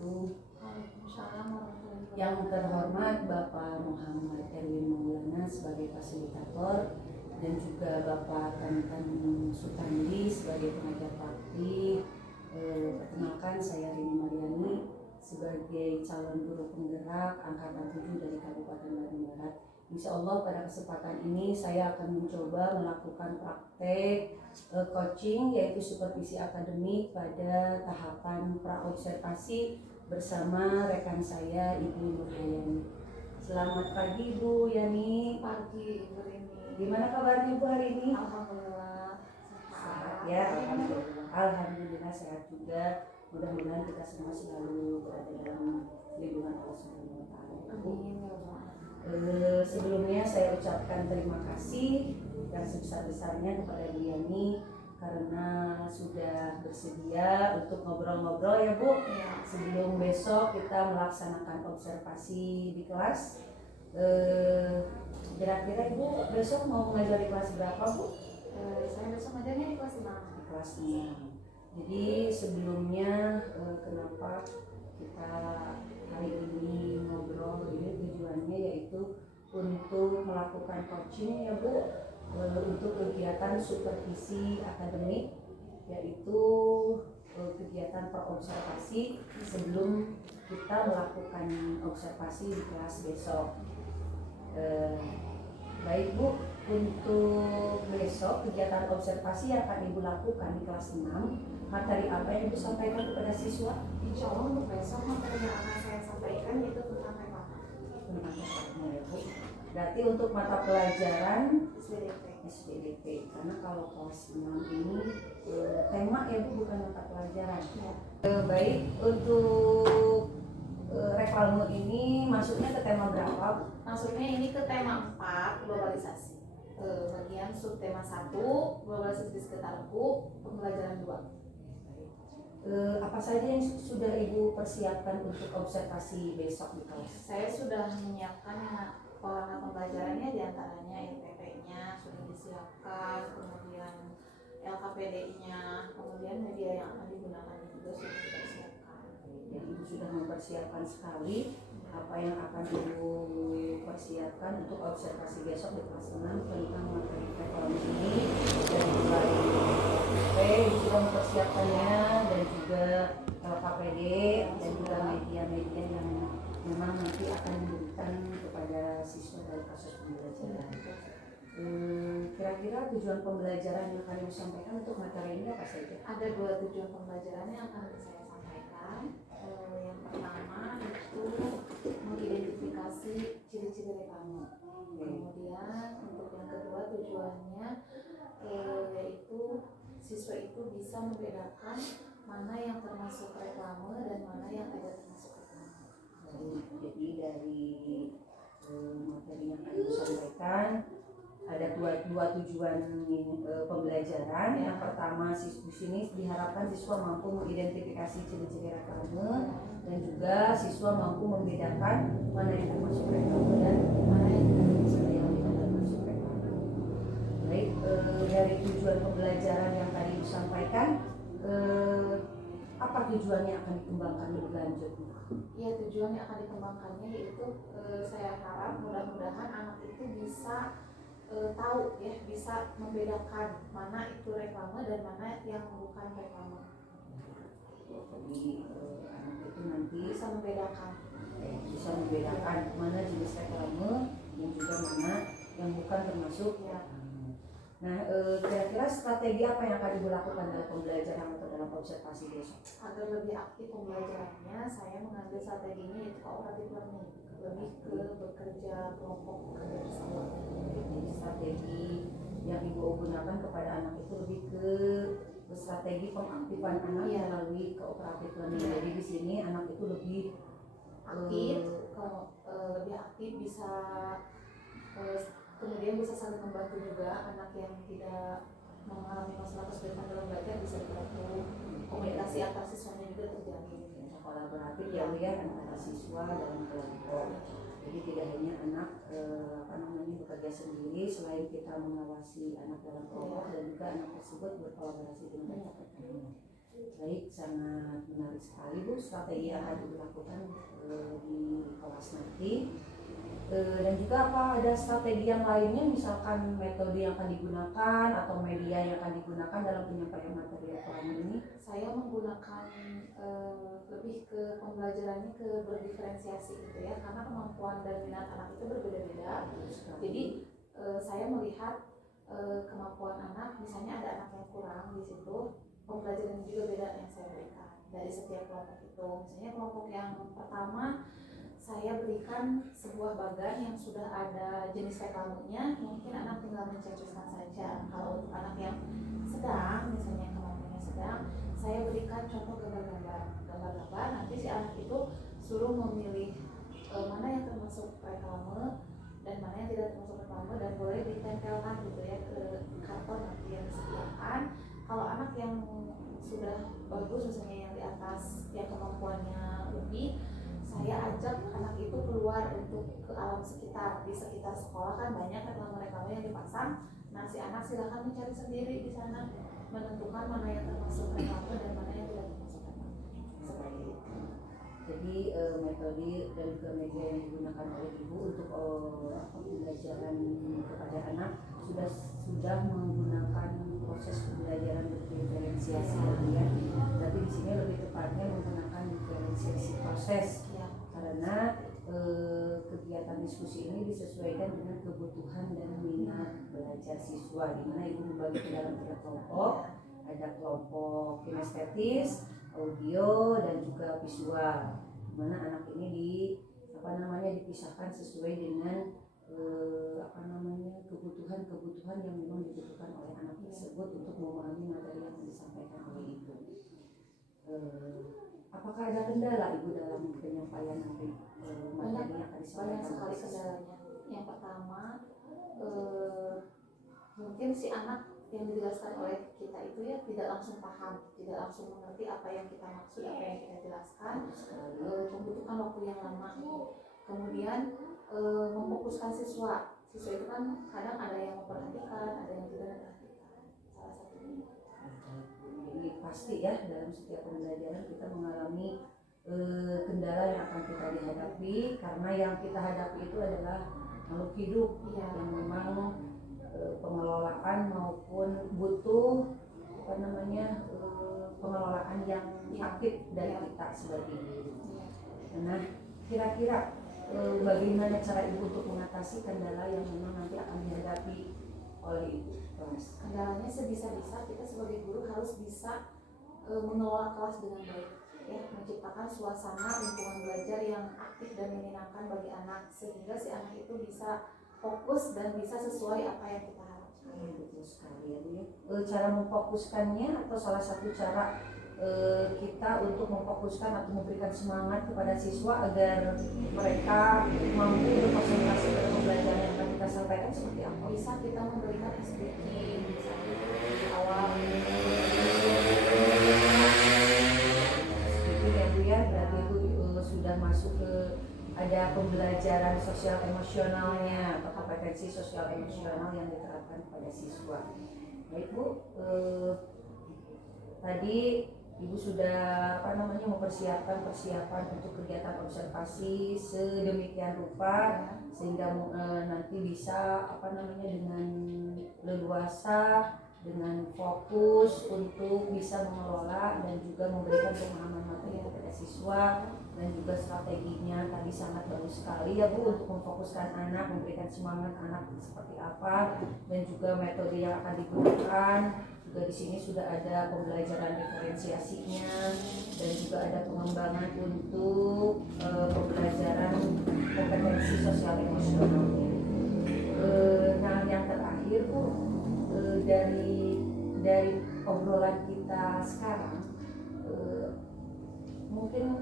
wabarakatuh. Waalaikumsalam warahmatullahi wabarakatuh. Yang terhormat Bapak Muhammad Erwin Maulana sebagai fasilitator dan juga Bapak Tantan Sutandi sebagai pengajar praktik. Perkenalkan, saya Rini Mariani sebagai calon guru penggerak angkatan 7 dari Kabupaten Bandung Barat. Insya Allah pada kesempatan ini saya akan mencoba melakukan praktek coaching yaitu supervisi akademik pada tahapan praobservasi bersama rekan saya Ibu Nurhayani. Selamat pagi Bu Yani. Pagi Ibu Rini. Gimana kabarnya Bu hari ini? Alhamdulillah Sehat ya, Alhamdulillah sehat juga. Mudah-mudahan kita semua selalu berada dalam lindungan Allah Subhanahu wa Ta'ala. Amin ya Allah. Sebelumnya saya ucapkan terima kasih yang sebesar-besarnya kepada Bu Yani karena sudah bersedia untuk ngobrol-ngobrol ya Bu. Ya. Sebelum besok kita melaksanakan observasi di kelas. Kira-kira Ibu besok mau mengajar di kelas berapa Bu? Saya besok ngajarnya di kelas 6. Di kelas 6. Jadi sebelumnya kenapa kita hari ini ngobrol ini tujuannya yaitu untuk melakukan coaching ya Bu, untuk kegiatan supervisi akademik yaitu kegiatan perobservasi sebelum kita melakukan observasi di kelas besok. Baik Bu, untuk besok kegiatan observasi yang akan Ibu lakukan di kelas 6, materi apa yang Ibu sampaikan kepada siswa? Insya Allah untuk besok materi yang akan saya sampaikan yaitu tentang reklame. Tentang reklame ya Bu. Berarti untuk mata pelajaran SPDP, karena kalau kelas 6 ini tema ya Bu, bukan mata pelajaran. Ya. Baik, untuk reklame ini masuknya ke tema berapa? Masuknya ini ke tema 4, globalisasi. Bagian subtema 1, globalisasi di sekitarku, pembelajaran 2. Apa saja yang sudah Ibu persiapkan untuk observasi besok di kelas? Saya sudah menyiapkan pola pembelajarannya, diantaranya RPP-nya sudah disiapkan, kemudian LKPD-nya, kemudian media yang akan digunakan juga sudah kita siapkan. Yang Ibu sudah mempersiapkan sekali. Apa yang akan Ibu persiapkan untuk observasi besok di kelas 6 tentang materi reklame ini dan mulai Ibu sudah mempersiapkannya dan juga LKPD dan juga media-media yang memang nanti akan diberikan kepada siswa dari proses pembelajaran. Kira-kira tujuan pembelajaran yang akan Ibu sampaikan untuk materi ini apa saja? Ada 2 tujuan pembelajaran yang akan saya sampaikan. Yang pertama itu mengidentifikasi ciri-ciri reklame. Kemudian untuk yang kedua tujuannya yaitu siswa itu bisa membedakan mana yang termasuk reklame dan mana yang tidak termasuk reklame. Jadi dari materi yang akan disampaikan ada dua tujuan pembelajaran. Yang pertama di sini diharapkan siswa mampu mengidentifikasi ciri-ciri reklame dan juga siswa mampu membedakan mana yang termasuk reklame dan mana yang tidak termasuk reklame. Baik, dari tujuan pembelajaran yang tadi disampaikan, apa tujuannya akan dikembangkan lebih lanjut? Ya, tujuan yang akan dikembangkannya yaitu saya harap mudah-mudahan anak itu bisa tahu ya, bisa membedakan mana itu reklame dan mana yang bukan reklame. Jadi anak itu nanti Bisa membedakan mana jenis reklame dan juga mana yang bukan termasuk ya. Nah, kira-kira strategi apa yang akan Ibu lakukan dalam pembelajaran atau dalam observasi besok? Agar lebih aktif pembelajarannya, saya mengambil strateginya yaitu cooperative learning, lebih ke bekerja kelompok, bekerja bersama. Jadi strategi yang Ibu gunakan kepada anak itu lebih ke strategi pengaktifan anak melalui cooperative learning. Jadi di sini anak itu lebih aktif, lebih aktif, bisa kemudian bisa saling membantu juga. Anak yang tidak mengalami masalah kesulitan dalam belajar bisa dibantu, komunikasi antar siswanya juga terjalin. Kolaboratif ya antara siswa dalam kelompok. Jadi tidak hanya anak bekerja sendiri, selain kita mengawasi anak dalam kelompok dan juga anak tersebut berkolaborasi dengan rekan-rekannya. Baik, sangat menarik sekali Bu strategi yang akan dilakukan di kelas nanti. Dan juga apa ada strategi yang lainnya, misalkan metode yang akan digunakan atau media yang akan digunakan dalam penyampaian materi reklame ini? Saya menggunakan lebih ke pembelajarannya ke berdiferensiasi gitu ya, karena kemampuan dan minat anak itu berbeda-beda. Jadi saya melihat kemampuan anak, misalnya ada anak yang kurang di situ, pembelajaran juga beda yang saya berikan dari setiap kelompok itu. Misalnya kelompok yang pertama saya berikan sebuah bagan yang sudah ada jenis reklamenya, mungkin anak tinggal mencetuskan saja. Kalau untuk anak yang sedang, misalnya kemampuannya sedang, saya berikan contoh gambar-gambar. Nanti si anak itu suruh memilih mana yang termasuk reklame dan mana yang tidak termasuk reklame, dan boleh ditempelkan gitu ya ke karton nanti yang disediakan. Kalau anak yang sudah bagus, misalnya yang di atas, yang kemampuannya lebih, saya ajak anak itu keluar untuk ke alam sekitar. Di sekitar sekolah kan banyak reklame-reklame yang dipasang. Nah, si anak silakan mencari sendiri di sana, menentukan mana yang termasuk reklame dan mana yang tidak termasuk reklame. Seperti itu. Jadi metode dan juga media yang digunakan oleh ibu untuk pembelajaran kepada anak sudah menggunakan proses pembelajaran diferensiasi ya. Tapi di sini lebih tepatnya menggunakan diferensiasi proses karena kegiatan diskusi ini disesuaikan dengan kebutuhan dan minat belajar siswa, di mana ibu membagi ke dalam 3 kelompok. Ada kelompok kinestetis, audio, dan juga visual, di mana anak ini dipisahkan sesuai dengan kebutuhan yang memang dibutuhkan oleh anak tersebut untuk memahami materi yang disampaikan oleh ibu. Apakah ada kendala ibu dalam penyampaian nanti materi yang akan disampaikan? Banyak sekali kendalanya. Yang pertama, mungkin si anak yang dijelaskan oleh kita itu ya tidak langsung paham, tidak langsung mengerti apa yang kita maksud, apa yang kita jelaskan, membutuhkan waktu yang lama. Kemudian memfokuskan siswa itu kan kadang ada yang memperhatikan, ada yang tidak memperhatikan, salah satunya. Jadi pasti ya dalam setiap pembelajaran kita mengalami kendala yang akan kita dihadapi, karena yang kita hadapi itu adalah makhluk hidup yang memang pengelolaan maupun butuh pengelolaan yang aktif dari kita sebagai guru. Nah, kira-kira bagaimana cara ibu untuk mengatasi kendala yang memang nanti akan dihadapi oleh ibu kelas? Kendalanya sebisa-bisa kita sebagai guru harus bisa mengelola kelas dengan baik, ya, menciptakan suasana lingkungan belajar yang aktif dan menyenangkan bagi anak, sehingga si anak itu bisa fokus dan bisa sesuai apa yang kita harapkan. Betul sekali ya Bu ya. Cara memfokuskannya atau salah satu cara kita untuk memfokuskan atau memberikan semangat kepada siswa agar mereka mampu berkonsentrasi dalam pembelajaran yang akan kita sampaikan seperti apa? Bisa kita memberikan SPG misalnya di awal. Itu ya Bu ya, berarti itu sudah masuk ke ada pembelajaran sosial emosionalnya atau kompetensi sosial emosional yang diterapkan kepada siswa. Baik Bu, tadi Ibu sudah mempersiapkan persiapan untuk kegiatan observasi sedemikian rupa sehingga nanti bisa dengan leluasa, dengan fokus untuk bisa mengelola dan juga memberikan pemahaman materi kepada siswa, dan juga strateginya tadi sangat bagus sekali ya Bu untuk memfokuskan anak, memberikan semangat anak seperti apa, dan juga metode yang akan digunakan. Juga di sini sudah ada pembelajaran diferensiasinya dan juga ada pengembangan untuk pembelajaran kompetensi sosial emosionalnya. Nah, yang terakhir Bu, dari obrolan kita sekarang, mungkin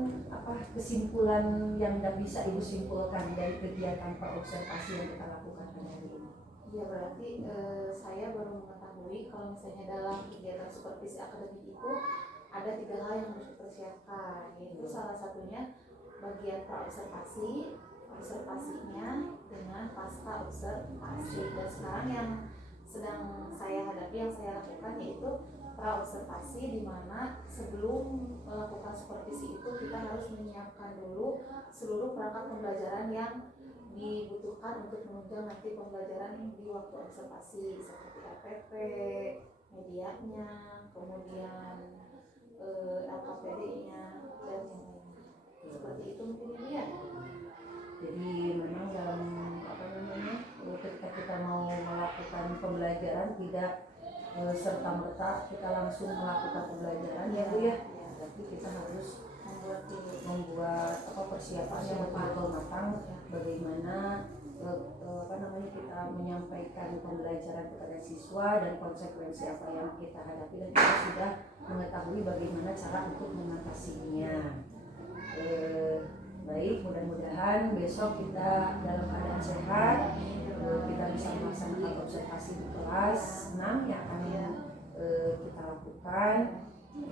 kesimpulan yang bisa Ibu simpulkan dari kegiatan observasi yang kita lakukan hari ini? Ya, berarti saya baru mengetahui kalau misalnya dalam kegiatan supervisi akademik itu ada 3 hal yang harus dipersiapkan, yaitu salah satunya bagian observasinya dengan pasca observasi. Dan sekarang yang sedang saya hadapi Tapi yang saya lakukan yaitu praobservasi, di mana sebelum melakukan supervisi itu kita harus menyiapkan dulu seluruh perangkat pembelajaran yang dibutuhkan untuk menunjang nanti pembelajaran di waktu observasi, seperti RPP, medianya, kemudian LKPD-nya dan yang lainnya. Seperti itu mungkin ya. Jadi memang dalam ketika kita mau melakukan pembelajaran tidak serta merta kita langsung melakukan pembelajaran ya Bu ya. Tapi kita harus membuat persiapan yang betul-betul matang, bagaimana kita menyampaikan pembelajaran kepada siswa dan konsekuensi apa yang kita hadapi, dan kita sudah mengetahui bagaimana cara untuk mengatasinya. Baik, mudah-mudahan besok kita dalam keadaan sehat, kita bisa melaksanakan observasi di kelas 6 yang akan kita lakukan,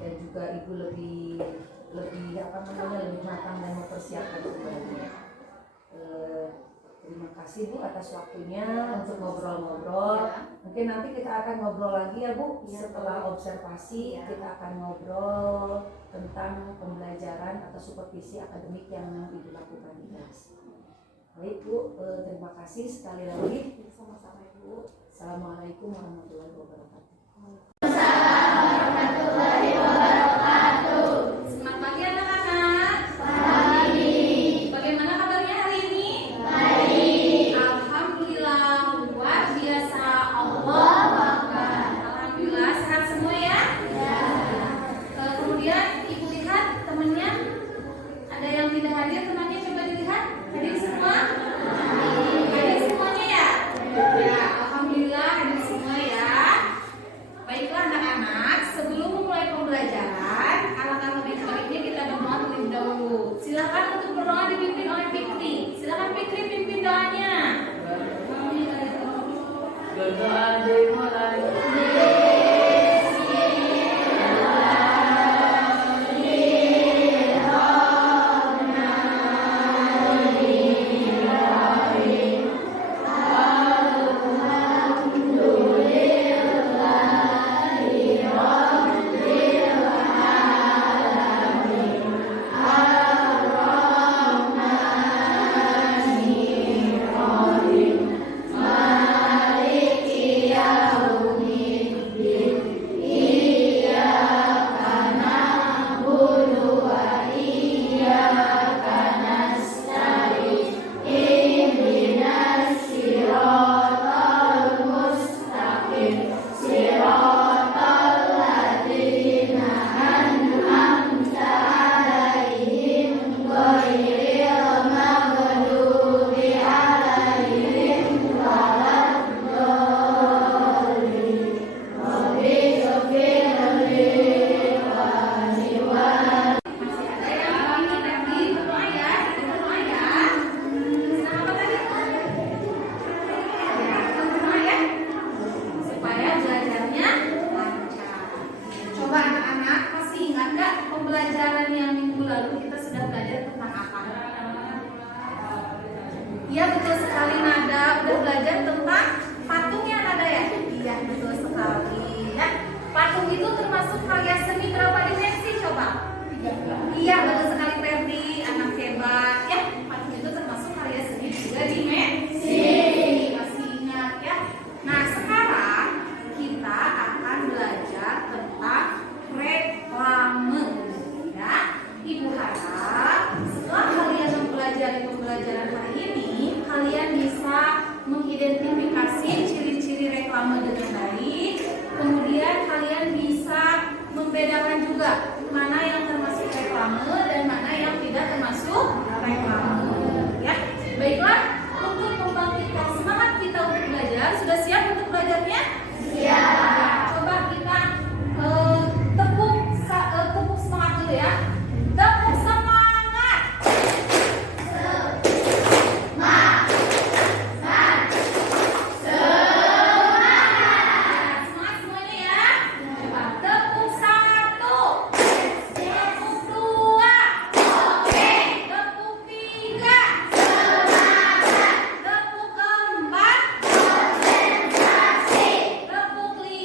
dan juga Ibu lebih matang dan mempersiapkan kembali. Terima kasih Bu atas waktunya untuk ngobrol-ngobrol. Mungkin nanti kita akan ngobrol lagi ya Bu, setelah observasi kita akan ngobrol tentang pembelajaran atau supervisi akademik yang Ibu lakukan di kelas. Baik Bu, terima kasih sekali lagi. Sama-sama Ibu. Assalamualaikum warahmatullahi wabarakatuh. Selamat pagi anak-anak. Pagi. Bagaimana kabarnya hari ini? Baik. Alhamdulillah, luar biasa. Allah Akbar. Alhamdulillah, sehat semua ya? Ya. Kemudian Ibu lihat temannya, ada yang tidak hadir, temannya coba dilihat. Hadir semua? Hadir semuanya ya? Ya, alhamdulillah hadir semua ya. Baiklah anak-anak, sebelum memulai pembelajaran, alangkah lebih baiknya kita berdoa terlebih dahulu. Silakan untuk berdoa dipimpin oleh Fikri. Silakan Fikri pimpin doanya. Berdoa dimulai. Pembelajaran yang minggu lalu kita sudah belajar tentang apa? Iya betul sekali Nada, udah belajar tentang patungnya Nada ya? Iya betul sekali ya. Patung itu termasuk karya seni berapa dimensi coba? Iya betul sekali Ferdi, anak hebat ya. Patung itu termasuk karya seni 3 dimensi. Masih ingat ya? Nah sekarang kita akan belajar tentang reklame. Ibu harap setelah kalian mempelajari pembelajaran hari ini, kalian bisa mengidentifikasi ciri-ciri reklame dengan baik. Kemudian kalian bisa membedakan juga mana yang termasuk reklame dan mana yang tidak termasuk reklame. Ya, baiklah. Untuk membangkitkan semangat kita untuk belajar, sudah siap untuk belajarnya? Siap. Coba kita tepuk semangat dulu ya. Tepuk semangat. Semangat. Semangat semuanya ya. Coba tepuk 1. Tepuk 2. Tepuk 3. Tepuk 4. Tepuk 5.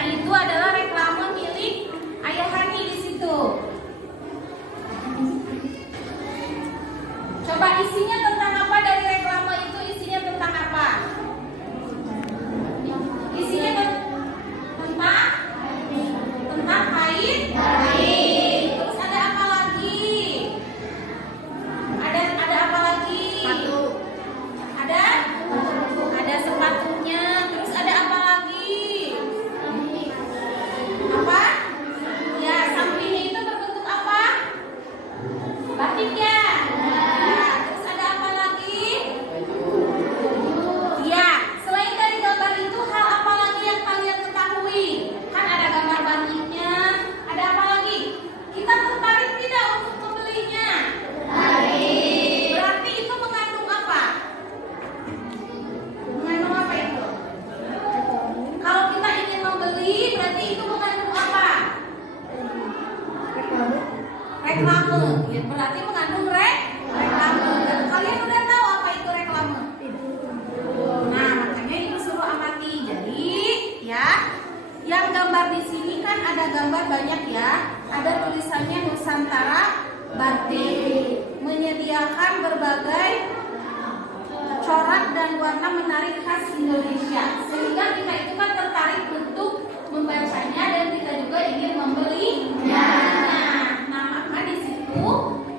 Nah, itu adalah reklame milik Ayah Hani di situ. Coba isinya tentang apa dari reklame itu? Isinya tentang apa? Isinya tentang kain. Terus ada apa lagi? Ada apa lagi? Ada sepatunya. Terus ada apa lagi? Apa? Ya, sampingnya itu berbentuk apa? Batik ya. Terus ada apa lagi? Ya, selain dari gambar itu, hal apa lagi yang kalian ketahui? Kan ada gambar batiknya. Ada apa lagi? Kita tertarik tidak untuk membelinya? Berarti itu mengandung apa? Mengandung apa itu? Kalau kita ingin membeli, berarti itu mengandung apa? Reklame. Ya, berarti mengandung reklame. Dan kalian udah tahu apa itu reklame? Nah, makanya ibu suruh amati. Jadi, ya, yang gambar di sini kan ada gambar banyak ya. Ada tulisannya Nusantara Batik, menyediakan berbagai corak dan warna menarik khas Indonesia. Sehingga kita itu kan tertarik untuk membacanya dan kita juga ingin membelinya. Nah, maka di situ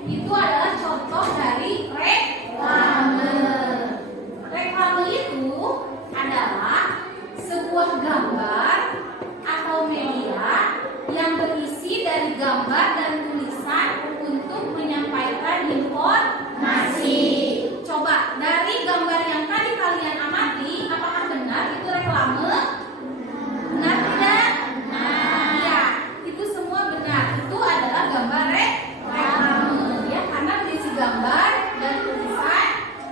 itu adalah contoh dari reklame. Reklame itu adalah sebuah gambar atau media yang berisi dari gambar dan tulisan untuk menyampaikan informasi. Coba dari gambar yang tadi kalian amati, apakah benar itu reklame? Benar tidak? Nah, ya, itu semua benar. Itu adalah gambar reklame, ya, karena berisi gambar dan tulisan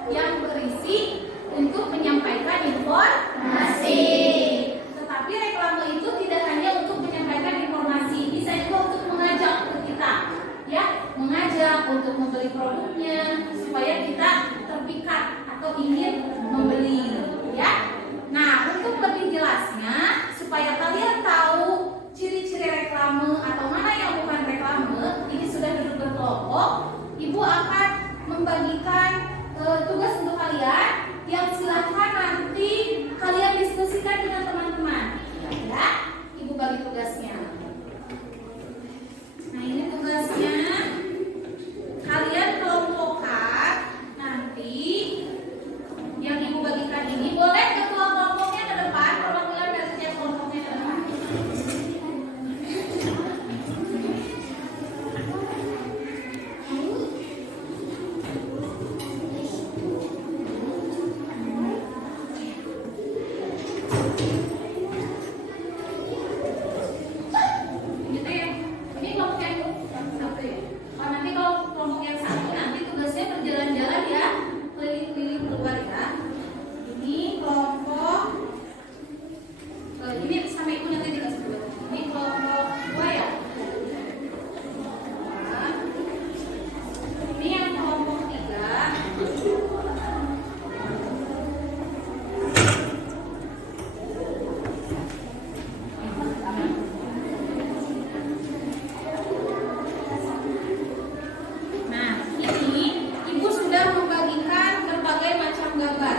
yang berisi untuk menyampaikan informasi. Tetapi reklame itu tidak hanya untuk menyampaikan informasi, bisa juga untuk mengajak kita, ya, mengajak untuk membeli produknya supaya kita terpikat atau ingin membeli, ya. Nah, untuk lebih jelasnya supaya kalian tahu ciri-ciri reklame atau mana yang bukan reklame, ini sudah duduk berkelompok. Ibu akan membagikan tugas untuk kalian yang silakan nanti kalian diskusikan dengan teman-teman, ya. Ibu bagi tugasnya. Nah, ini tugasnya. Kalian kelompokkan nanti yang ibu bagikan ini. Boleh ketua kelompoknya ke depan, perwakilan dari setiap kelompoknya ke depan. Gitu ya. Ini kelompok yang satu ya. Oh, nanti kalau kelompok yang satu nanti tugasnya berjalan-jalan ya, keliling-keliling keluar ya. Ini kelompok ini sama ibu nanti dikasih dulu. Ini kelompok 2 ya. Nah, ini yang kelompok 3. Nah, ini ibu sudah membagikan berbagai macam gambar,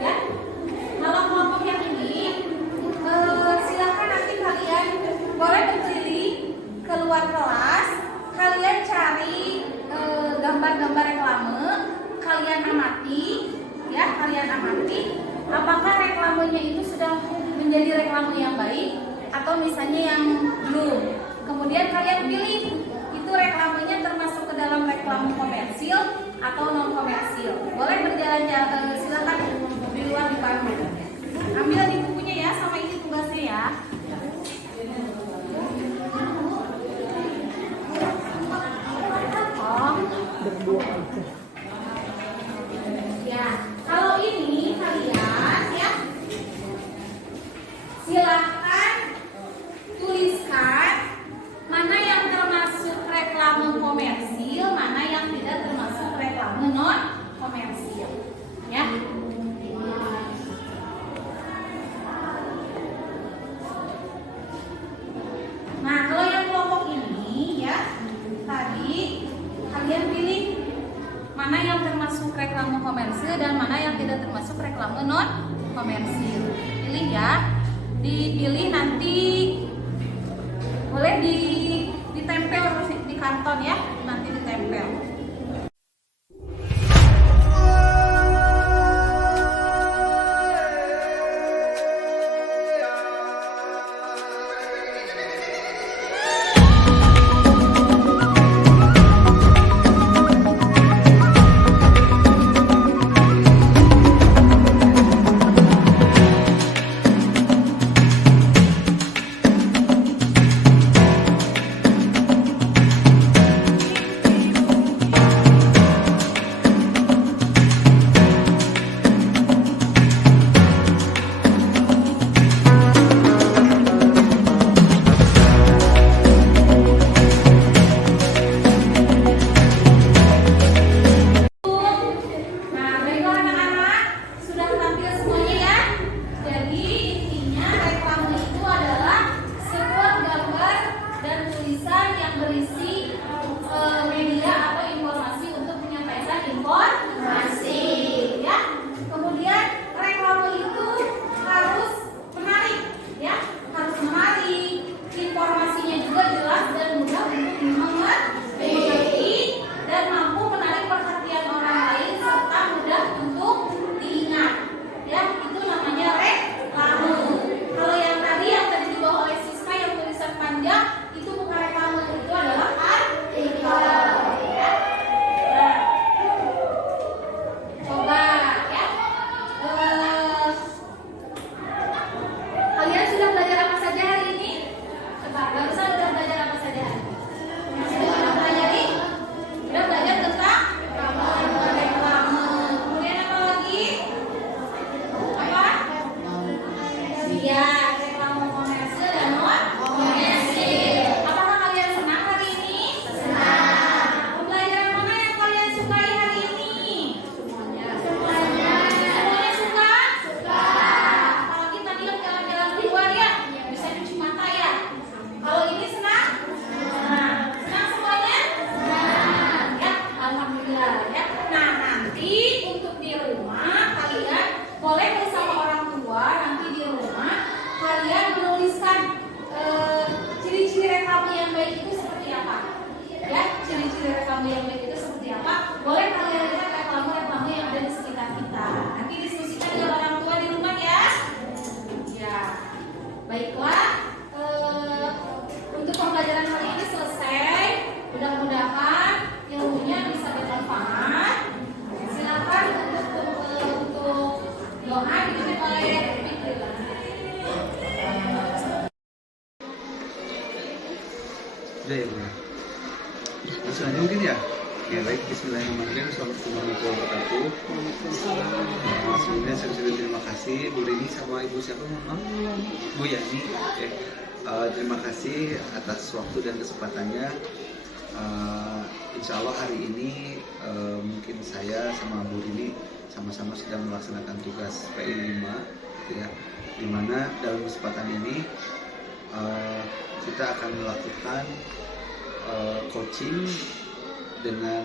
ya. Kalau kelompok yang ini, silakan nanti kalian boleh berkeliling keluar kelas, kalian cari gambar-gambar reklame, kalian amati, ya, kalian amati. Apakah reklamenya itu sudah menjadi reklame yang baik atau misalnya yang belum? Kemudian kalian pilih itu reklamenya termasuk ke dalam reklame komersil atau non komersil. Boleh berjalan-jalan, silakan di luar di panggung. Ambil di bukunya ya, sama ini tugasnya ya. Ya, kalau ini kalian ya, silakan tuliskan mana yang termasuk reklame komersil, mana yang tidak termasuk reklame non komersil, ya. termasuk reklame non komersil. Pilih ya, dipilih nanti boleh ditempel di karton ya, nanti ditempel. Udah ya Bu. Langsung aja mungkin ya. Ya baik, Bismillahirrahmanirrahim. Assalamualaikum warahmatullahi wabarakatuh. Sebelumnya saya sudah terima kasih Bu Rini sama Ibu siapa Mama? Bu Yani. Oke. Terima kasih atas waktu dan kesempatannya. Insya Allah hari ini mungkin saya sama Bu Rini sama-sama sedang melaksanakan tugas PI 5 gitu ya. Dimana dalam kesempatan ini kita akan melakukan coaching dengan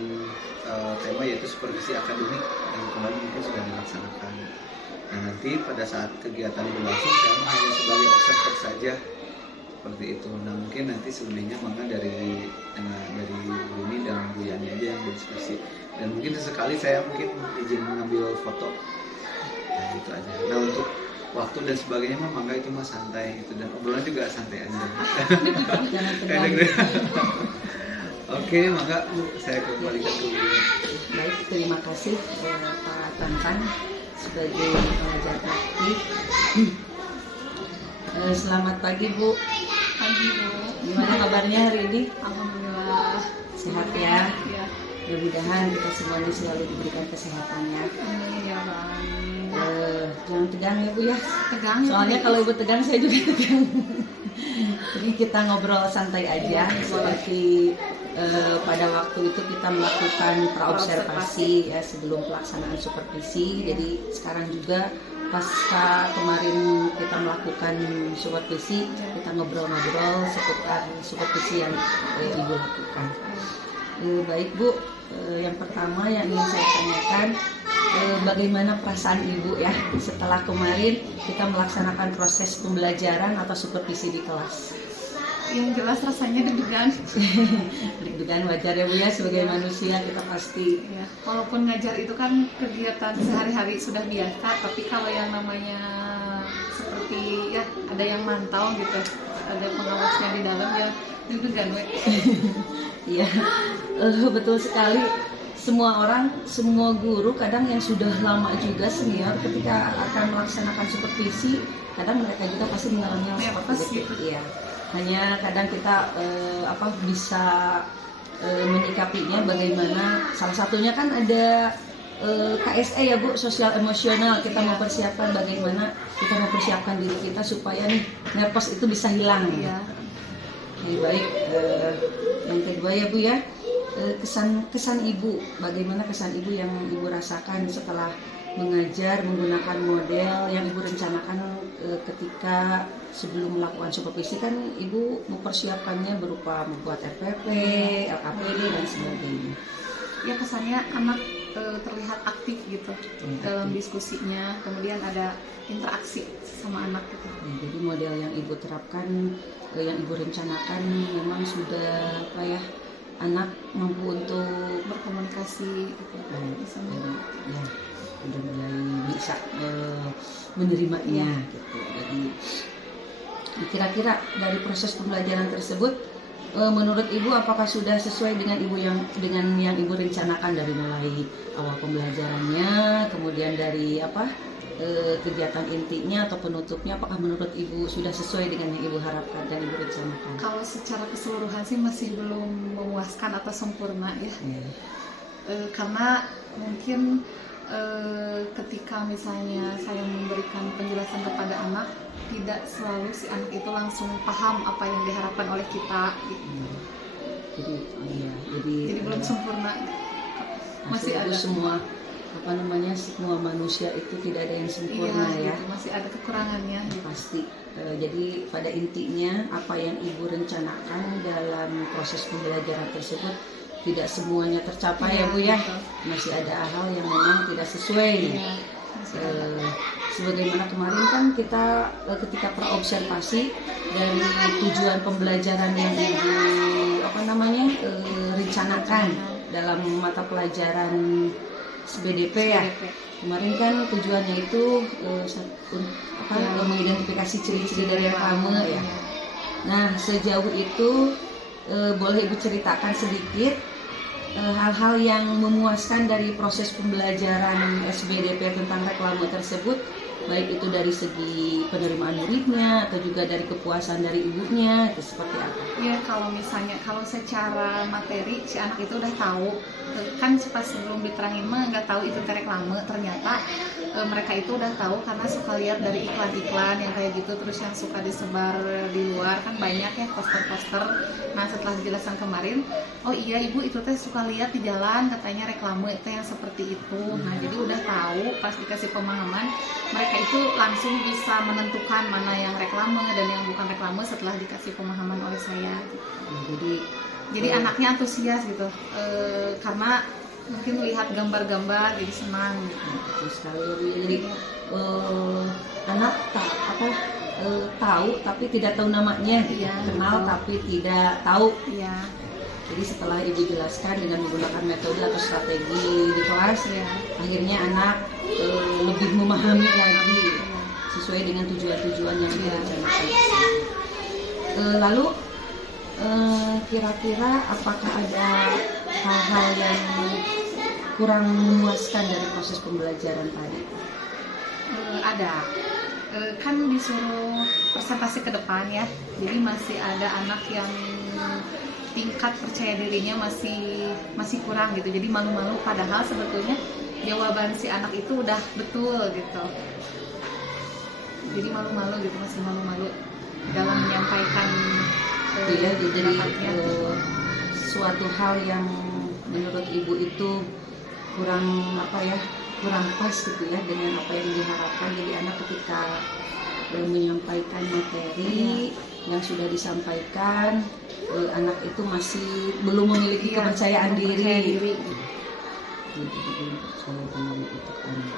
tema yaitu supervisi akademik yang kemarin mungkin sudah dilaksanakan. Nah nanti pada saat kegiatan berlangsung saya hanya sebagai observer saja seperti itu. Nah mungkin nanti selebihnya maka dari Bu Rini dan Bu Yani aja yang berdiskusi. Dan mungkin sesekali saya mungkin izin mengambil foto. Nah itu aja. Nah untuk waktu dan sebagainya mah mangga itu mah santai gitu, dan obrolan juga santai aja. Oke, maka saya kembalikan ke Bu. Baik, terima kasih Pak Tantan sebagai pengajar praktik. Selamat pagi Bu. Pagi Bu. Gimana kabarnya hari ini? Alhamdulillah Sehat ya. Ya. Mudah-mudahan kita semuanya selalu diberikan kesehatannya. Amin ya Bang. Jangan tegang ya Bu ya. Tegang. Soalnya kalau Ibu tegang saya juga tegang. Jadi kita ngobrol santai aja seperti pada waktu itu kita melakukan praobservasi ya sebelum pelaksanaan supervisi. Jadi sekarang juga pasca kemarin kita melakukan supervisi, kita ngobrol-ngobrol seputar supervisi yang Ibu lakukan. Baik Bu, yang pertama yang ingin saya tanyakan, bagaimana perasaan Ibu ya setelah kemarin kita melaksanakan proses pembelajaran atau supervisi di kelas. Yang jelas rasanya deg-degan. Deg-degan wajar ya Bu ya, sebagai manusia kita pasti. Ya, walaupun ngajar itu kan kegiatan sehari-hari sudah biasa, tapi kalau yang namanya seperti ya ada yang mantau gitu, ada pengawasnya di dalam ya deg-degan we. Iya, betul sekali. Semua orang, semua guru kadang yang sudah lama juga senior ketika akan melaksanakan supervisi, kadang mereka juga pasti mengalami hal seperti itu. Iya. Hanya kadang kita bisa menyikapinya bagaimana. Salah satunya kan ada KSE ya Bu, sosial emosional. Kita mempersiapkan bagaimana kita mempersiapkan diri kita supaya nih nervous itu bisa hilang. Iya. Jadi baik, yang kedua ya Bu ya, kesan Ibu, bagaimana kesan Ibu yang Ibu rasakan setelah mengajar menggunakan model yang Ibu rencanakan ketika sebelum melakukan supervisi. Kan Ibu mempersiapkannya berupa membuat RPP, LKPD dan sebagainya. Ya kesannya anak terlihat aktif gitu dalam diskusinya, kemudian ada interaksi sama anak gitu. Ya, jadi model yang Ibu terapkan, yang Ibu rencanakan memang sudah anak mampu untuk berkomunikasi gitu. Ya, sudah mulai bisa menerimanya gitu. Jadi kira-kira dari proses pembelajaran tersebut, menurut Ibu apakah sudah sesuai dengan yang Ibu rencanakan dari mulai awal pembelajarannya, kemudian dari kegiatan intinya atau penutupnya, apakah menurut Ibu sudah sesuai dengan yang Ibu harapkan dan Ibu rencanakan? Kalau secara keseluruhan sih masih belum memuaskan atau sempurna ya. Karena mungkin ketika misalnya saya memberikan penjelasan kepada anak, tidak selalu si anak itu langsung paham apa yang diharapkan oleh kita gitu. Jadi belum sempurna, masih ada semua semua manusia itu tidak ada yang sempurna ya. Gitu, masih ada kekurangannya gitu. Pasti. Jadi pada intinya apa yang Ibu rencanakan dalam proses pembelajaran tersebut tidak semuanya tercapai ya Bu ya. Betul. Masih ada hal yang memang tidak sesuai. Sebagaimana kemarin kan kita ketika praobservasi dari tujuan pembelajaran yang Ibu rencanakan dalam mata pelajaran SBDP ya. Kemarin kan tujuannya itu mengidentifikasi ciri-ciri dari reklame ya. Nah, sejauh itu boleh Ibu ceritakan sedikit hal-hal yang memuaskan dari proses pembelajaran SBDP tentang reklame tersebut, baik itu dari segi penerimaan muridnya atau juga dari kepuasan dari ibunya, itu seperti apa? Ya kalau secara materi si anak itu udah tahu, kan pas sebelum diterangin mah nggak tahu itu reklame, ternyata mereka itu udah tahu karena suka lihat dari iklan-iklan yang kayak gitu, terus yang suka disebar di luar kan banyak ya poster-poster. Nah setelah dijelaskan kemarin, oh iya Ibu itu teh suka lihat di jalan katanya reklame itu yang seperti itu. Nah jadi udah tahu, pas dikasih pemahaman mereka itu langsung bisa menentukan mana yang reklame dan yang bukan reklame setelah dikasih pemahaman oleh saya gitu. Jadi anaknya antusias gitu, karena mungkin melihat gambar-gambar jadi senang gitu. Betul sekali. Jadi anak tahu tapi tidak tahu namanya, kenal betul. Tapi tidak tahu. Iya. Jadi setelah Ibu jelaskan dengan menggunakan metode atau strategi di kelas, akhirnya anak lebih memahami lagi sesuai dengan tujuan-tujuan yang direncanakan. Lalu kira-kira apakah ada hal-hal yang kurang memuaskan dari proses pembelajaran tadi? Ada. Kan disuruh presentasi ke depan ya, jadi masih ada anak yang tingkat percaya dirinya masih kurang gitu, jadi malu-malu, padahal sebetulnya jawaban si anak itu udah betul gitu, jadi malu-malu gitu, masih malu-malu dalam menyampaikan jadi suatu hal yang menurut Ibu itu kurang pas gitu ya dengan apa yang diharapkan. Jadi anak ketika menyampaikan materi yang sudah disampaikan, anak itu masih belum memiliki kepercayaan diri. Jadi untuk saya kembali itu anak.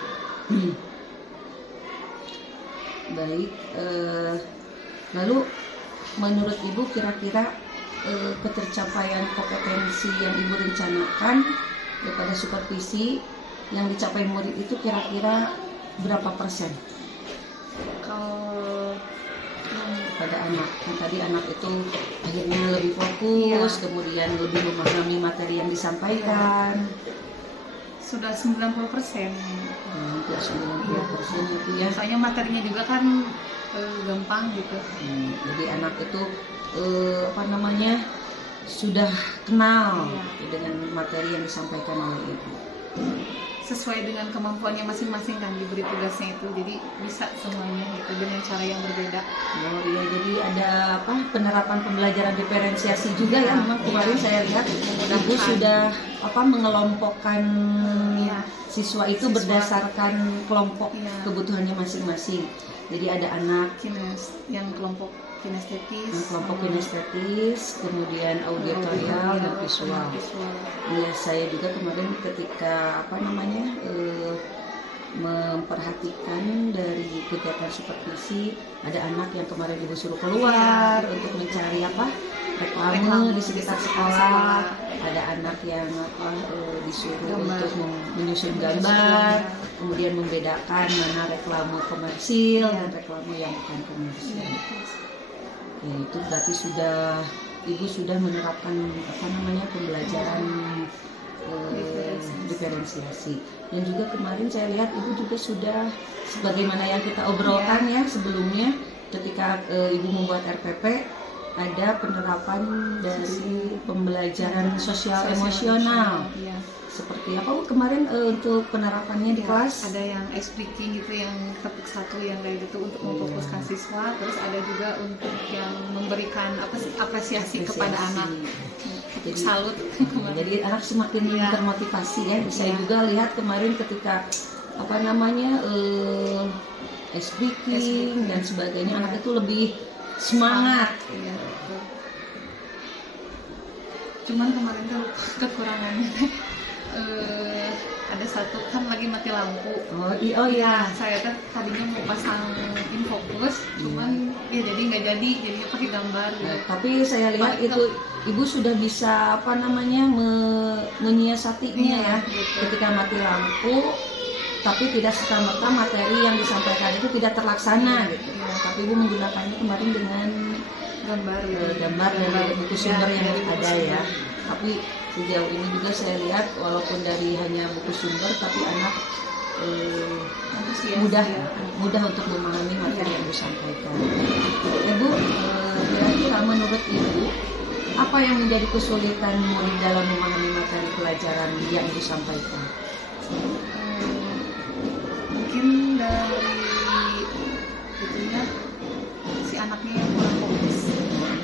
Baik, lalu menurut Ibu kira-kira ketercapaian kompetensi yang Ibu rencanakan kepada supervisi yang dicapai murid itu kira-kira berapa persen Kalau pada anak? Kan tadi anak itu akhirnya lebih fokus, Iya. kemudian lebih memahami materi yang disampaikan. sudah 90%. Hampir 90% itu ya. Soalnya materinya juga kan gampang gitu. Jadi anak itu sudah kenal Iya. dengan materi yang disampaikan oleh Ibu. Sesuai dengan kemampuannya masing-masing kan diberi tugasnya itu, jadi bisa semuanya gitu dengan cara yang berbeda. Oh iya, jadi ada penerapan pembelajaran diferensiasi juga ya. Memang kemarin saya lihat Ibu sudah mengelompokkan Iya. siswa itu berdasarkan kelompok Iya. kebutuhannya masing-masing. Jadi ada anak Yang kelompok kinestetis, kelompok kinestetis, kemudian auditorial dan visual. Iya, saya juga kemarin ketika memperhatikan dari kegiatan supervisi, ada anak yang kemarin Ibu suruh keluar untuk mencari reklame di sekitar sekolah. Ada anak yang disuruh untuk menyusun gambar, kemudian membedakan mana reklame komersil dan reklame yang bukan komersil. Ya, itu berarti Ibu sudah menerapkan pembelajaran diferensiasi. Dan juga kemarin saya lihat Ibu juga sudah, sebagaimana yang kita obrolkan ya sebelumnya, ketika Ibu membuat RPP, ada penerapan dari pembelajaran sosial emosional. Iya. Seperti apa Bu kemarin untuk penerapannya di kelas? Ada yang speaking gitu, yang topik satu yang kayak gitu untuk memfokuskan siswa, terus ada juga untuk yang memberikan apresiasi kepada anak. Jadi, Salut. jadi anak semakin termotivasi ya. Saya Iya. juga lihat kemarin ketika speaking dan sebagainya, anak itu lebih semangat. Iya, betul. Cuman kemarin tuh kekurangannya ada satu kan lagi mati lampu. Oh iya. Saya kan tadinya mau pasang infokus, cuman ya jadi nggak jadi, jadinya pakai gambar. Tapi saya lihat itu Ibu sudah bisa menyiasatinya ya. Gitu. Ketika mati lampu, tapi tidak serta-merta materi yang disampaikan itu tidak terlaksana gitu. Tapi Ibu menggunakannya kemarin dengan Gambar dari buku sumber yang dari buku ada sumber. ya. Tapi sejauh ini juga saya lihat walaupun dari hanya buku sumber, tapi anak Antusias, mudah untuk memahami materi yang disampaikan. Ibu, kira-kira menurut Ibu apa yang menjadi kesulitan murid dalam memahami materi pelajaran yang disampaikan? Mungkin dari itunya si anaknya yang kurang fokus,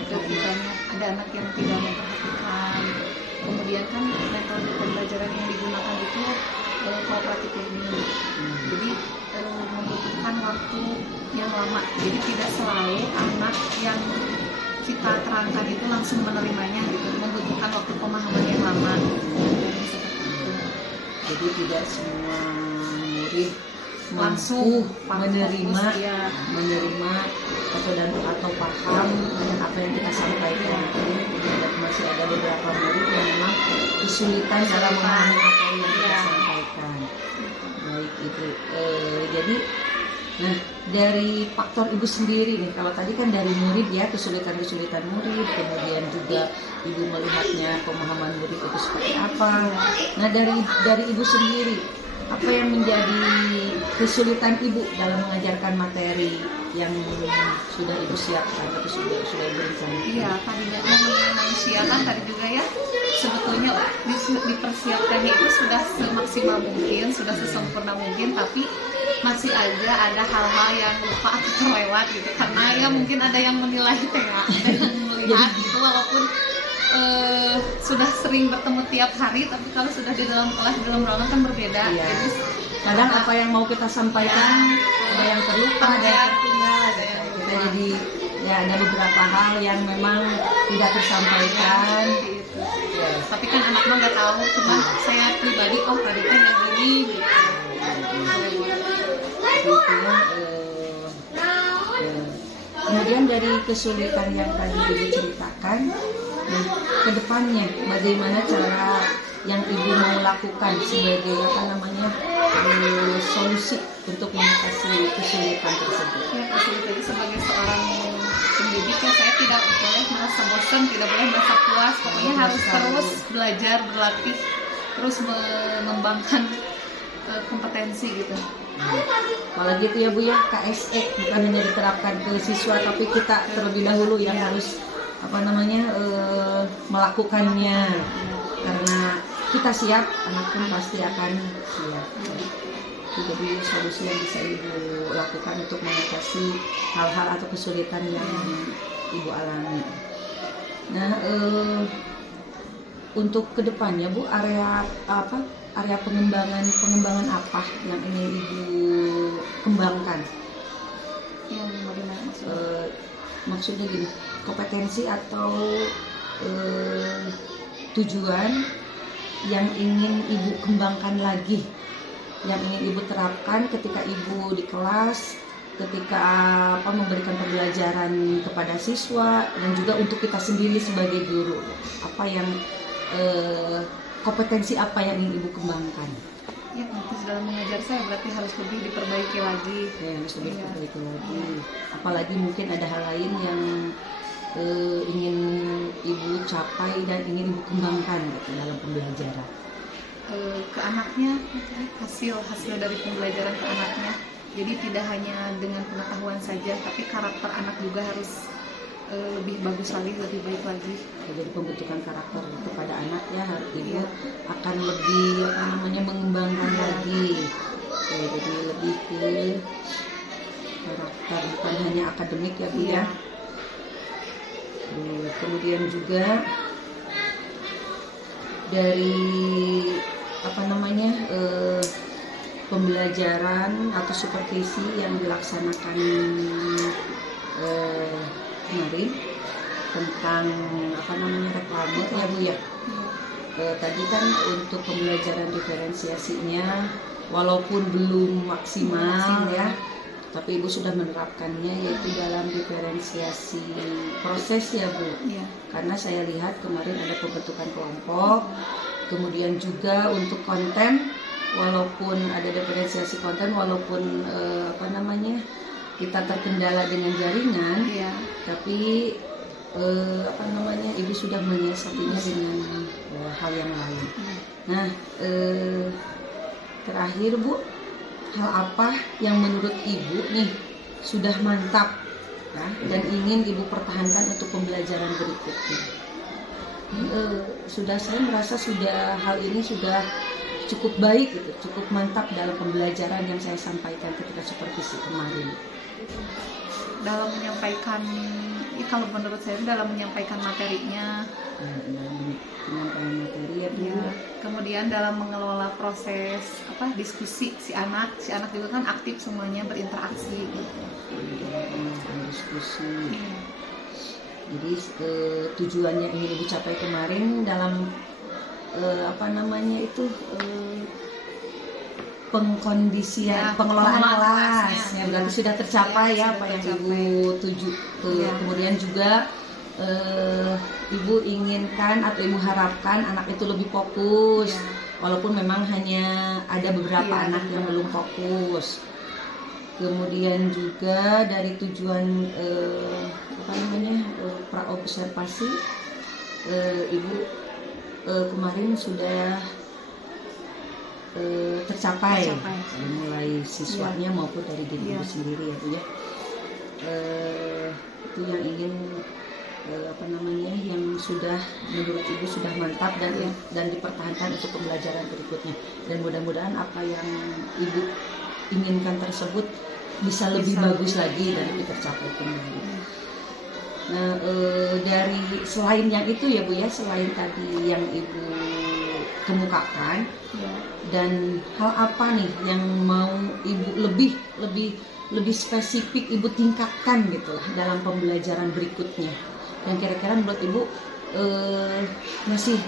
ketikanya ada anak yang tidak memperhatikan. Kemudian kan metode pembelajaran yang digunakan itu cooperative learning, jadi membutuhkan waktu yang lama. Jadi tidak selalu anak yang kita terangkan itu langsung menerimanya gitu, membutuhkan waktu pemahaman yang lama. Jadi tidak semua murid Langsung menerima fokus, atau paham dengan apa yang kita sampaikan. Jadi masih ada beberapa murid yang memang kesulitan dalam memahami apa yang kita sampaikan. Baik Ibu. Jadi, dari faktor Ibu sendiri nih, kalau tadi kan dari murid ya, kesulitan murid, kemudian juga Ibu melihatnya pemahaman murid itu seperti apa. Nah, dari Ibu sendiri, apa yang menjadi kesulitan Ibu dalam mengajarkan materi yang sudah Ibu siapkan atau sudah Ibu rencanakan? Iya, tadinya manusia kan tadi juga ya, sebetulnya dipersiapkannya itu sudah semaksimal mungkin, sudah sesempurna mungkin, tapi masih aja ada hal-hal yang lupa atau terlewat gitu, karena ya mungkin ada yang menilai ya, ada yang melihat gitu, walaupun sudah sering bertemu tiap hari, tapi kalau sudah di dalam kelas, di dalam ruangan kan berbeda. Iya. Jadi Kadang apa yang mau kita sampaikan ada yang terlupa, ada yang tertinggal. Kita jadi ya ada beberapa hal yang memang tidak tersampaikan. Gitu. Tapi kan anak mah nggak tahu, cuma saya pribadi tadi kan yang ini gitu. Gitu ya, kemudian dari kesulitan yang tadi Ibu ceritakan, nah ke depannya bagaimana cara yang Ibu mau lakukan sebagai solusi untuk mengatasi kesulitan tersebut? Ya, kesulitan sebagai seorang pendidik ya, saya tidak boleh merasa bosan, tidak boleh merasa puas, pokoknya harus terus belajar, berlatih, terus mengembangkan kompetensi gitu. Apalagi itu ya Bu ya, KSE bukan hanya diterapkan ke siswa, tapi kita terlebih dahulu yang harus melakukannya. Karena kita siap, anak pun pasti akan siap. Jadi solusi yang bisa Ibu lakukan untuk mengatasi hal-hal atau kesulitan yang Ibu alami. Nah, untuk kedepannya Bu, area pengembangan apa yang ingin Ibu kembangkan? Yang bagaimana maksudnya? Maksudnya gini, kompetensi atau tujuan yang ingin Ibu kembangkan lagi, yang ingin Ibu terapkan ketika Ibu di kelas, ketika memberikan pembelajaran kepada siswa, dan juga untuk kita sendiri sebagai guru. Apa yang kompetensi apa yang ingin Ibu kembangkan? Ya, nanti dalam mengajar saya berarti harus lebih diperbaiki lagi. Ya, harus lebih diperbaiki lagi. Apalagi mungkin ada hal lain yang ingin Ibu capai dan ingin Ibu kembangkan gitu, dalam pembelajaran. Ke anaknya, hasil dari pembelajaran ke anaknya. Jadi tidak hanya dengan pengetahuan saja, tapi karakter anak juga harus lebih bagus lagi, lebih baik lagi. Jadi pembentukan karakter kepada anak ya, Ibu akan lebih mengembangkan lagi. Jadi lebih ke karakter, bukan hanya akademik ya Bu ya. Kemudian juga dari pembelajaran atau supervisi yang dilaksanakan kemarin tentang reklame ya Bu ya. Tadi kan untuk pembelajaran diferensiasinya walaupun belum maksimal ya, tapi Ibu sudah menerapkannya, yaitu dalam diferensiasi proses ya Bu. Karena saya lihat kemarin ada pembentukan kelompok, kemudian juga untuk konten, walaupun ada diferensiasi konten, walaupun kita terkendala dengan jaringan, tapi Ibu sudah menyiasatinya dengan hal yang lain. Nah, terakhir Bu, hal apa yang menurut Ibu nih sudah mantap ya, dan ingin Ibu pertahankan untuk pembelajaran berikutnya? Saya merasa hal ini sudah cukup baik gitu, cukup mantap dalam pembelajaran yang saya sampaikan ketika supervisi kemarin. Dalam menyampaikan, kalau menurut saya dalam menyampaikan materinya, dalam penyampaian materi ya Bu. Kemudian dalam mengelola proses diskusi si anak juga kan aktif semuanya, berinteraksi gitu. Diskusi. Jadi tujuannya ingin Ibu capai kemarin dalam pengkondisian, pengelolaan kelas ya, berarti sudah tercapai ya apa yang Ibu tuju. Kemudian juga Ibu inginkan atau Ibu harapkan anak itu lebih fokus, walaupun memang hanya ada beberapa anak yang belum fokus. Kemudian juga dari tujuan praobservasi, Ibu kemarin sudah tercapai. Mulai siswanya maupun dari diri Ibu sendiri ya Bu ya. Itu yang ingin yang sudah menurut Ibu sudah mantap dan dipertahankan untuk pembelajaran berikutnya, dan mudah-mudahan apa yang Ibu inginkan tersebut bisa lebih bagus lagi dan lebih tercapai kembali. Nah, dari selain yang itu ya Bu ya, selain tadi yang Ibu kemukakan, Ya. dan hal apa nih yang mau ibu lebih spesifik ibu tingkatkan gitu lah dalam pembelajaran berikutnya, dan kira-kira menurut ibu masih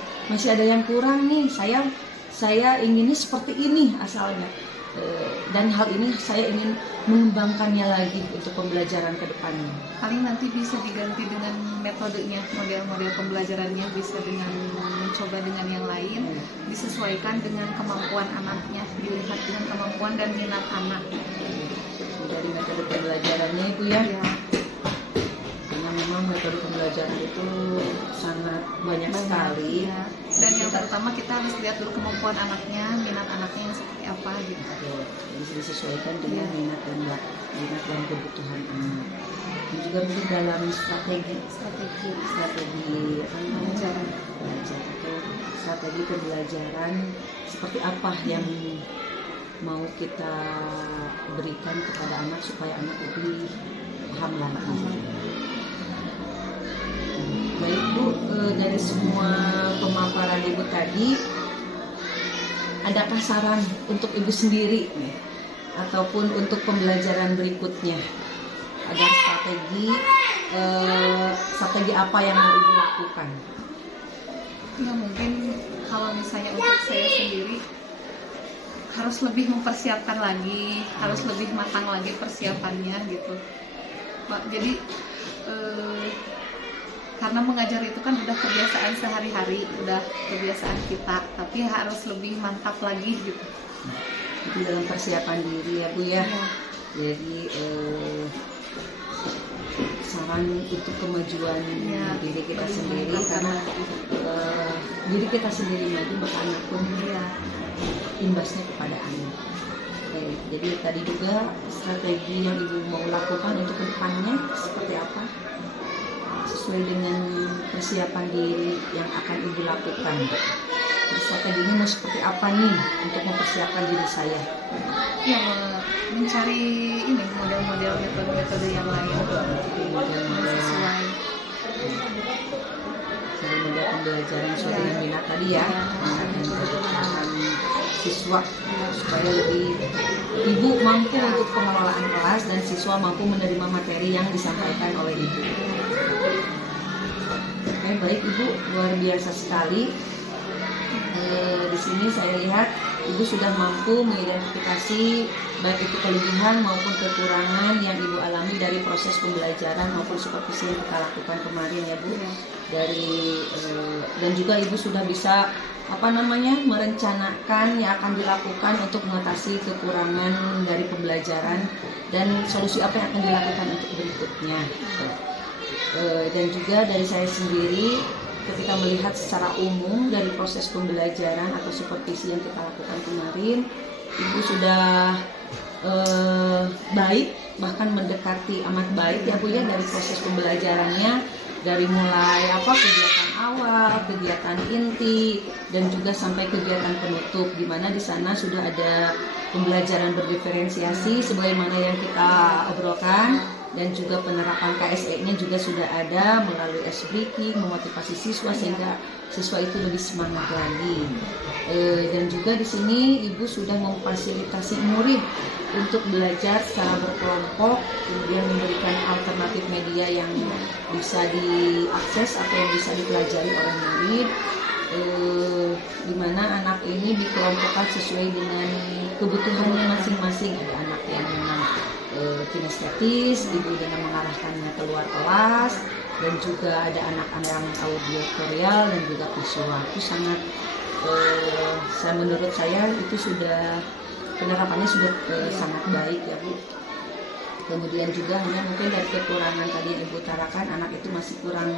ada yang kurang nih, saya inginnya seperti ini asalnya, dan hal ini saya ingin mengembangkannya lagi untuk pembelajaran ke depannya. Paling nanti bisa diganti dengan metodenya, model-model pembelajarannya bisa dengan mencoba dengan yang lain, disesuaikan dengan kemampuan anaknya, dilihat dengan kemampuan dan minat anak. Dari metode pembelajarannya itu ya, Ya, karena memang metode pembelajaran itu sangat banyak sekali. ya. Dan yang pertama kita harus lihat dulu kemampuan anaknya, minat anaknya yang seperti apa gitu. Bisa disesuaikan dengan minat dan kebutuhan anak. Dan juga mungkin dalam strategi apa namanya, belajar atau strategi pembelajaran seperti apa yang mau kita berikan kepada anak supaya anak lebih paham lagi. Baik Bu, dari semua pemaparan Ibu tadi, adakah saran untuk Ibu sendiri nih, ataupun untuk pembelajaran berikutnya agar strategi apa yang mau Ibu lakukan? Ya mungkin kalau misalnya untuk saya sendiri harus lebih mempersiapkan lagi, harus lebih matang lagi persiapannya gitu. Jadi karena mengajar itu kan udah kebiasaan sehari-hari, udah kebiasaan kita, tapi harus lebih mantap lagi gitu. Jadi dalam persiapan diri ya Bu ya. Jadi saran untuk kemajuan diri kita sendiri, karena diri kita sendiri maju maka anak pun imbasnya kepada anak. Jadi tadi juga strategi yang Ibu mau lakukan untuk kedepannya seperti apa, sesuai dengan persiapan diri yang akan Ibu lakukan. Jadi strateginya mau seperti apa nih untuk mempersiapkan diri saya? Ya, mencari ini model-model metode-metode yang lain sesuai. Jadi model pembelajaran sesuai dengan minat tadi ya, minat dan kebutuhan siswa, supaya lebih Ibu mampu untuk pengelolaan kelas dan siswa mampu menerima materi yang disampaikan oleh Ibu. Oke, baik Ibu, luar biasa sekali. Di sini saya lihat Ibu sudah mampu mengidentifikasi baik itu kelebihan maupun kekurangan yang Ibu alami dari proses pembelajaran maupun supervisi yang kita lakukan kemarin ya Bu. Dan juga Ibu sudah bisa merencanakan yang akan dilakukan untuk mengatasi kekurangan dari pembelajaran dan solusi apa yang akan dilakukan untuk berikutnya. Dan juga dari saya sendiri, ketika melihat secara umum dari proses pembelajaran atau supervisi yang kita lakukan kemarin, Ibu sudah baik, bahkan mendekati amat baik ya Bu ya, dari proses pembelajarannya, dari mulai kegiatan awal, kegiatan inti, dan juga sampai kegiatan penutup, di mana di sana sudah ada pembelajaran berdiferensiasi sebagaimana yang kita obrolkan, dan juga penerapan KSE-nya juga sudah ada melalui S-Breaking, memotivasi siswa sehingga siswa itu lebih semangat lagi. Dan juga di sini Ibu sudah memfasilitasi murid untuk belajar secara berkelompok, kemudian memberikan alternatif media yang bisa diakses atau yang bisa dipelajari oleh murid, di mana anak ini dikelompokkan sesuai dengan kebutuhannya masing-masing. Ada anak yang memang kinestetis, Ibu dengan mengarahkannya keluar kelas, dan juga ada anak-anak yang auditorial dan juga visual. Itu sangat menurut saya itu sudah penerapannya sudah sangat baik ya Bu. Kemudian juga hanya mungkin dari kekurangan tadi yang Ibu utarakan, anak itu masih kurang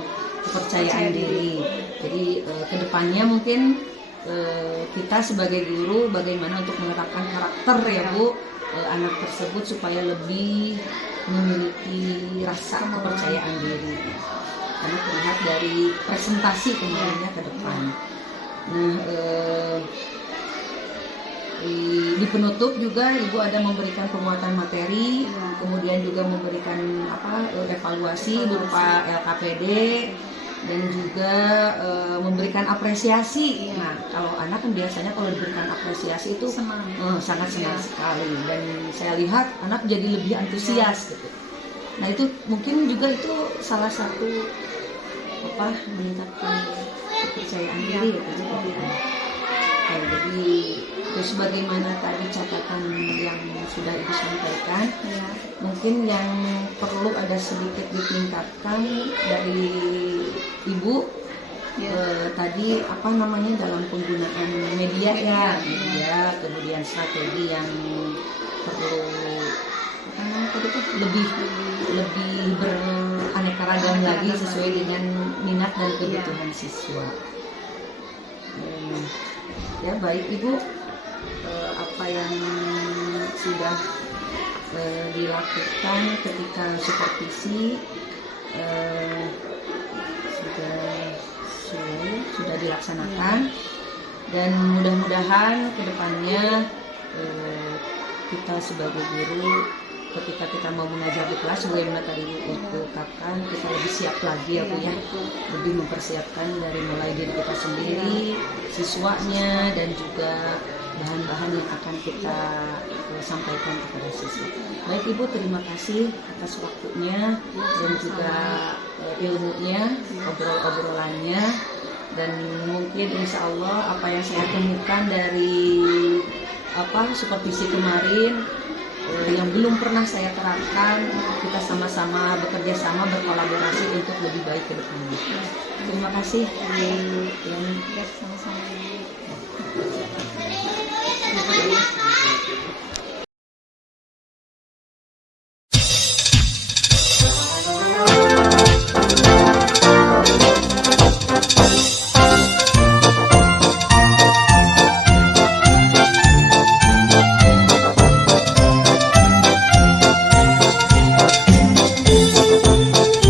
kepercayaan diri. Jadi kedepannya mungkin kita sebagai guru bagaimana untuk menerapkan karakter ya Bu, anak tersebut supaya lebih memiliki rasa kepercayaan diri, karena terlihat dari presentasi kemarinnya ke depan. Nah, di penutup juga Ibu ada memberikan penguatan materi, kemudian juga memberikan evaluasi berupa LKPD, dan juga memberikan apresiasi. Nah, kalau anak kan biasanya kalau diberikan apresiasi itu sangat senang sekali, dan saya lihat anak jadi lebih antusias gitu. Nah, itu mungkin juga itu salah satu meningkatkan kepercayaan diri gitu. Jadi terus bagaimana tadi catatan yang sudah Ibu sampaikan, mungkin yang perlu ada sedikit ditingkatkan dari Ibu tadi dalam penggunaan media, kemudian strategi yang perlu lebih beraneka ragam lagi sesuai dengan minat dan kebutuhan siswa. Ya, baik Ibu, apa yang sudah dilakukan ketika supervisi sudah dilaksanakan, dan mudah-mudahan kedepannya kita sebagai guru ketika kita mau mengajar di kelas, bagaimana tadi diungkapkan, kita lebih siap lagi ya Bu ya, lebih mempersiapkan dari mulai diri kita sendiri, siswanya, dan juga bahan-bahan yang akan kita sampaikan kepada siswa. Baik Ibu, terima kasih atas waktunya dan juga ilmunya, obrol-obrolannya, dan mungkin insya Allah apa yang saya temukan dari supervisi kemarin yang belum pernah saya terapkan, kita sama-sama bekerja sama, berkolaborasi untuk lebih baik ke depannya. Terima kasih. Sama-sama.